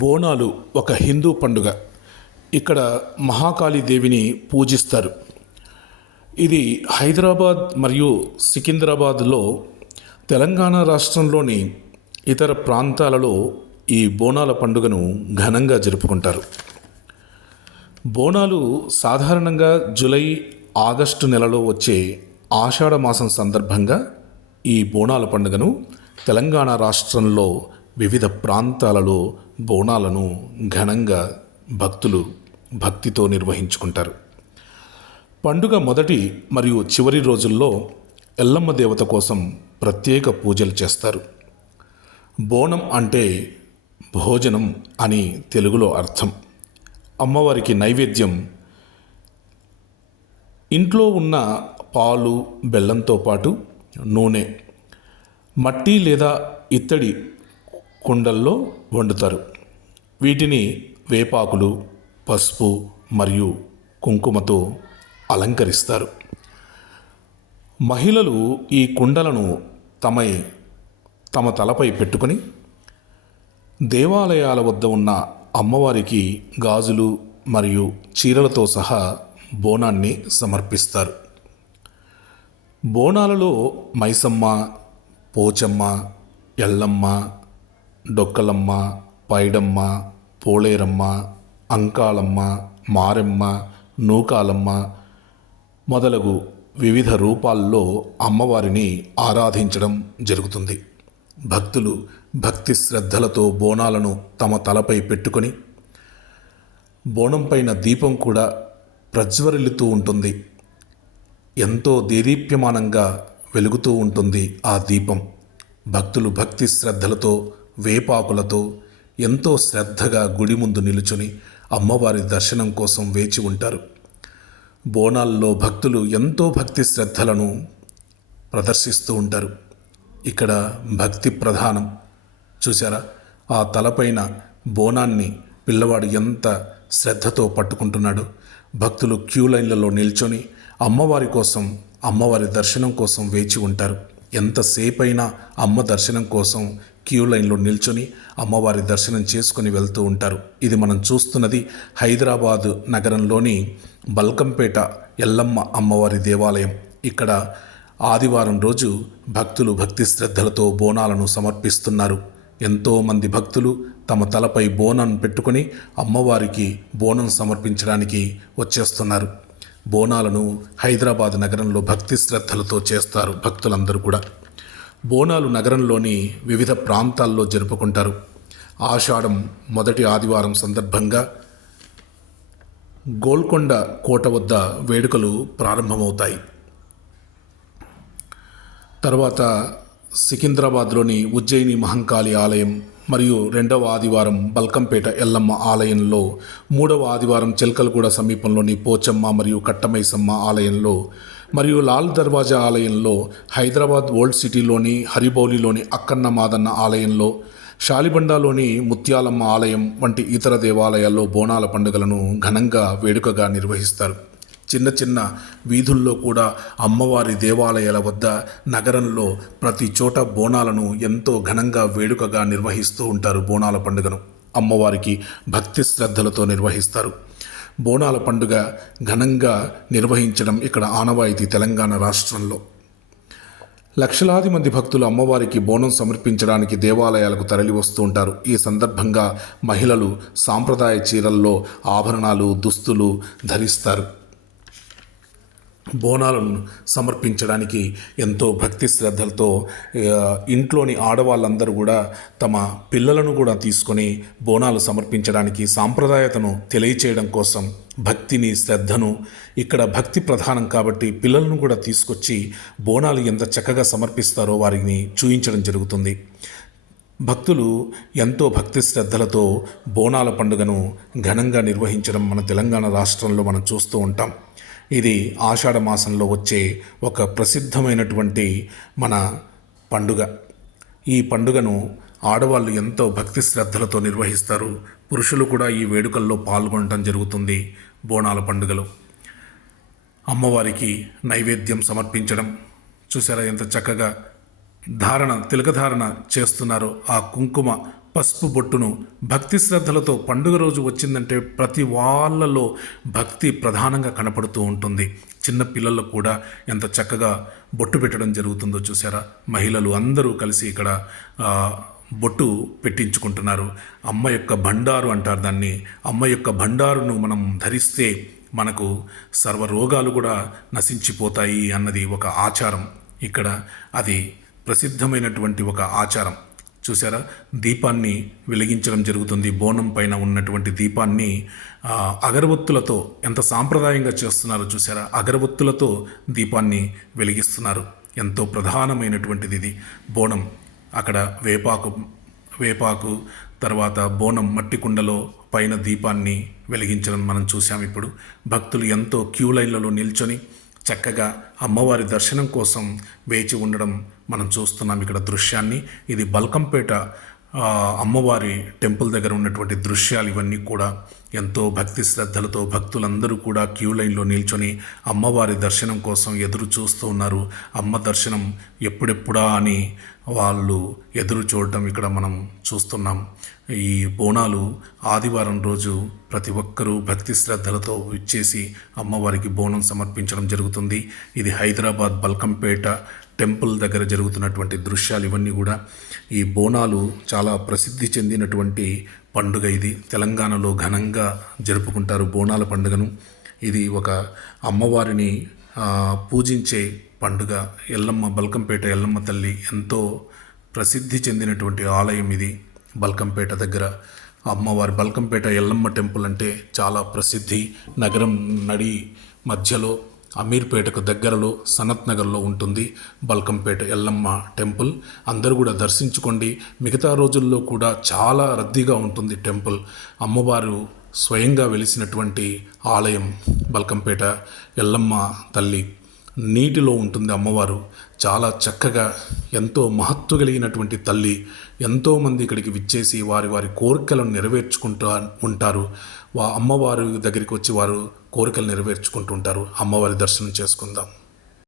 బోనాలు ఒక హిందూ పండుగ. ఇక్కడ మహాకాళీదేవిని పూజిస్తారు. ఇది హైదరాబాద్ మరియు సికింద్రాబాద్లో తెలంగాణ రాష్ట్రంలోని ఇతర ప్రాంతాలలో ఈ బోనాల పండుగను ఘనంగా జరుపుకుంటారు. బోనాలు సాధారణంగా జూలై, ఆగస్టు నెలలో వచ్చే ఆషాఢ మాసం సందర్భంగా ఈ బోనాల పండుగను తెలంగాణ రాష్ట్రంలో వివిధ ప్రాంతాలలో బోనాలను ఘనంగా భక్తులు భక్తితో నిర్వహించుకుంటారు. పండుగ మొదటి మరియు చివరి రోజుల్లో ఎల్లమ్మ దేవత కోసం ప్రత్యేక పూజలు చేస్తారు. బోనం అంటే భోజనం అని తెలుగులో అర్థం. అమ్మవారికి నైవేద్యం ఇంట్లో ఉన్న పాలు, బెల్లంతో పాటు నూనె, మట్టి లేదా ఇత్తడి కుండల్లో వండుతారు. వీటిని వేపాకులు, పసుపు మరియు కుంకుమతో అలంకరిస్తారు. మహిళలు ఈ కుండలను తమ తలపై పెట్టుకొని దేవాలయాల వద్ద ఉన్న అమ్మవారికి గాజులు మరియు చీరలతో సహా బోనాన్ని సమర్పిస్తారు. బోనాలలో మైసమ్మ, పోచమ్మ, ఎల్లమ్మ, డొక్కలమ్మ, పైడమ్మ, పోలేరమ్మ, అంకాలమ్మ, మారెమ్మ, నూకాలమ్మ మొదలగు వివిధ రూపాల్లో అమ్మవారిని ఆరాధించడం జరుగుతుంది. భక్తులు భక్తి శ్రద్ధలతో బోనాలను తమ తలపై పెట్టుకొని బోనం పైన దీపం కూడా ప్రజ్వరిల్లుతూ ఉంటుంది. ఎంతో దేదీప్యమానంగా వెలుగుతూ ఉంటుంది ఆ దీపం. భక్తులు భక్తి శ్రద్ధలతో వేపాకులతో ఎంతో శ్రద్ధగా గుడి ముందు నిలుచుని అమ్మవారి దర్శనం కోసం వేచి ఉంటారు. బోనాల్లో భక్తులు ఎంతో భక్తి శ్రద్ధలను ప్రదర్శిస్తూ ఉంటారు. ఇక్కడ భక్తి ప్రధానం. చూసారా, ఆ తలపైన బోనాన్ని పిల్లవాడు ఎంత శ్రద్ధతో పట్టుకుంటున్నాడు. భక్తులు క్యూ లైన్లలో నిల్చొని అమ్మవారి కోసం, అమ్మవారి దర్శనం కోసం వేచి ఉంటారు. ఎంతసేపైనా అమ్మ దర్శనం కోసం క్యూ లైన్లో నిల్చొని అమ్మవారి దర్శనం చేసుకుని వెళ్తూ ఉంటారు. ఇది మనం చూస్తున్నది హైదరాబాదు నగరంలోని బల్కంపేట ఎల్లమ్మ అమ్మవారి దేవాలయం. ఇక్కడ ఆదివారం రోజు భక్తులు భక్తి శ్రద్ధలతో బోనాలను సమర్పిస్తున్నారు. ఎంతోమంది భక్తులు తమ తలపై బోనం పెట్టుకొని అమ్మవారికి బోనం సమర్పించడానికి వచ్చేస్తున్నారు. బోనాలను హైదరాబాద్ నగరంలో భక్తి శ్రద్ధలతో చేస్తారు భక్తులందరూ కూడా. బోనాలు నగరంలోని వివిధ ప్రాంతాల్లో జరుపుకుంటారు. ఆషాఢం మొదటి ఆదివారం సందర్భంగా గోల్కొండ కోట వద్ద వేడుకలు ప్రారంభమవుతాయి. తర్వాత సికింద్రాబాద్లోని ఉజ్జయిని మహంకాళి ఆలయం మరియు రెండవ ఆదివారం బల్కంపేట ఎల్లమ్మ ఆలయంలో, మూడవ ఆదివారం చిలకలగూడ సమీపంలోని పోచమ్మ మరియు కట్టమైసమ్మ ఆలయంలో మరియు లాల్ దర్వాజా ఆలయంలో, హైదరాబాద్ ఓల్డ్ సిటీలోని హరిబౌలిలోని అక్కన్న మాదన్న ఆలయంలో, షాలిబండాలోని ముత్యాలమ్మ ఆలయం వంటి ఇతర దేవాలయాల్లో బోనాల పండుగలను ఘనంగా వేడుకగా నిర్వహిస్తారు. చిన్న చిన్న వీధుల్లో కూడా అమ్మవారి దేవాలయాల వద్ద నగరంలో ప్రతి చోట బోనాలను ఎంతో ఘనంగా వేడుకగా నిర్వహిస్తూ ఉంటారు. బోనాల పండుగను అమ్మవారికి భక్తి శ్రద్ధలతో నిర్వహిస్తారు. బోనాల పండుగ ఘనంగా నిర్వహించడం ఇక్కడ ఆనవాయితీ తెలంగాణ రాష్ట్రంలో. లక్షలాది మంది భక్తులు అమ్మవారికి బోనం సమర్పించడానికి దేవాలయాలకు తరలి వస్తూ ఉంటారు. ఈ సందర్భంగా మహిళలు సాంప్రదాయ చీరల్లో ఆభరణాలు, దుస్తులు ధరిస్తారు. బోనాలను సమర్పించడానికి ఎంతో భక్తి శ్రద్ధలతో ఇంట్లోని ఆడవాళ్ళందరూ కూడా తమ పిల్లలను కూడా తీసుకొని బోనాలు సమర్పించడానికి, సాంప్రదాయతను తెలియచేయడం కోసం, భక్తిని, శ్రద్ధను, ఇక్కడ భక్తి ప్రధానం కాబట్టి పిల్లలను కూడా తీసుకొచ్చి బోనాలు ఎంత చక్కగా సమర్పిస్తారో వారిని చూయించడం జరుగుతుంది. భక్తులు ఎంతో భక్తి శ్రద్ధలతో బోనాల పండుగను ఘనంగా నిర్వహించడం మన తెలంగాణ రాష్ట్రంలో మనం చూస్తూ ఉంటాం. ఇది ఆషాఢ మాసంలో వచ్చే ఒక ప్రసిద్ధమైనటువంటి మన పండుగ. ఈ పండుగను ఆడవాళ్ళు ఎంతో భక్తి శ్రద్ధలతో నిర్వహిస్తారు. పురుషులు కూడా ఈ వేడుకల్లో పాల్గొనడం జరుగుతుంది. బోనాల పండుగలో అమ్మవారికి నైవేద్యం సమర్పించడం, చూసారా ఎంత చక్కగా తిలకధారణ చేస్తున్నారో. ఆ కుంకుమ పసుపు బొట్టును భక్తి శ్రద్ధలతో పండుగ రోజు వచ్చిందంటే ప్రతి వాళ్ళలో భక్తి ప్రధానంగా కనపడుతూ ఉంటుంది. చిన్న పిల్లలకు కూడా ఎంత చక్కగా బొట్టు పెట్టడం జరుగుతుందో చూసారా. మహిళలు అందరూ కలిసి ఇక్కడ బొట్టు పెట్టించుకుంటున్నారు. అమ్మ యొక్క బండారు అంటారు దాన్ని. అమ్మ యొక్క బండారును మనం ధరిస్తే మనకు సర్వ రోగాలు కూడా నశించిపోతాయి అన్నది ఒక ఆచారం. ఇక్కడ అది ప్రసిద్ధమైనటువంటి ఒక ఆచారం. చూసారా, దీపాన్ని వెలిగించడం జరుగుతుంది. బోనం పైన ఉన్నటువంటి దీపాన్ని అగరబత్తులతో ఎంత సాంప్రదాయంగా చేస్తున్నారో చూసారా. అగరబత్తులతో దీపాన్ని వెలిగిస్తున్నారు. ఎంతో ప్రధానమైనటువంటిది ఇది బోనం. అక్కడ వేపాకు తర్వాత బోనం మట్టి కుండలో పైన దీపాన్ని వెలిగించడం మనం చూసాం. ఇప్పుడు భక్తులు ఎంతో క్యూ లైన్లలో నిల్చొని చక్కగా అమ్మవారి దర్శనం కోసం వేచి ఉండడం మనం చూస్తున్నాం ఇక్కడ దృశ్యాన్ని. ఇది బల్కంపేట అమ్మవారి టెంపుల్ దగ్గర ఉన్నటువంటి దృశ్యాలు ఇవన్నీ కూడా. ఎంతో భక్తి శ్రద్ధలతో భక్తులందరూ కూడా క్యూ లైన్లో నిల్చొని అమ్మవారి దర్శనం కోసం ఎదురు చూస్తూ ఉన్నారు. అమ్మ దర్శనం ఎప్పుడెప్పుడా అని వాళ్ళు ఎదురు చూడటం ఇక్కడ మనం చూస్తున్నాం. ఈ బోనాలు ఆదివారం రోజు ప్రతి ఒక్కరూ భక్తి శ్రద్ధలతో ఇచ్చేసి అమ్మవారికి బోనం సమర్పించడం జరుగుతుంది. ఇది హైదరాబాద్ బల్కంపేట టెంపుల్ దగ్గర జరుగుతున్నటువంటి దృశ్యాలు ఇవన్నీ కూడా. ఈ బోనాలు చాలా ప్రసిద్ధి చెందినటువంటి పండుగ. ఇది తెలంగాణలో ఘనంగా జరుపుకుంటారు బోనాల పండుగను. ఇది ఒక అమ్మవారిని పూజించే పండుగ. ఎల్లమ్మ, బల్కంపేట ఎల్లమ్మ తల్లి ఎంతో ప్రసిద్ధి చెందినటువంటి ఆలయం ఇది. బల్కంపేట దగ్గర అమ్మవారి బల్కంపేట ఎల్లమ్మ టెంపుల్ అంటే చాలా ప్రసిద్ధి. నగరం నడి మధ్యలో అమీర్పేటకు దగ్గరలో సనత్ నగర్లో ఉంటుంది బల్కంపేట ఎల్లమ్మ టెంపుల్. అందరూ కూడా దర్శించుకోండి. మిగతా రోజుల్లో కూడా చాలా రద్దీగా ఉంటుంది టెంపుల్. అమ్మవారు స్వయంగా వెలిసినటువంటి ఆలయం బల్కంపేట ఎల్లమ్మ తల్లి. నీటిలో ఉంటుంది అమ్మవారు. చాలా చక్కగా ఎంతో మహత్వ కలిగినటువంటి తల్లి. ఎంతోమంది ఇక్కడికి విచ్చేసి వారి వారి కోరికలను నెరవేర్చుకుంటూ ఉంటారు. అమ్మవారి దగ్గరికి వచ్చి వారు కోరికలు నెరవేర్చుకుంటూ ఉంటారు. అమ్మవారి దర్శనం చేసుకుందాం.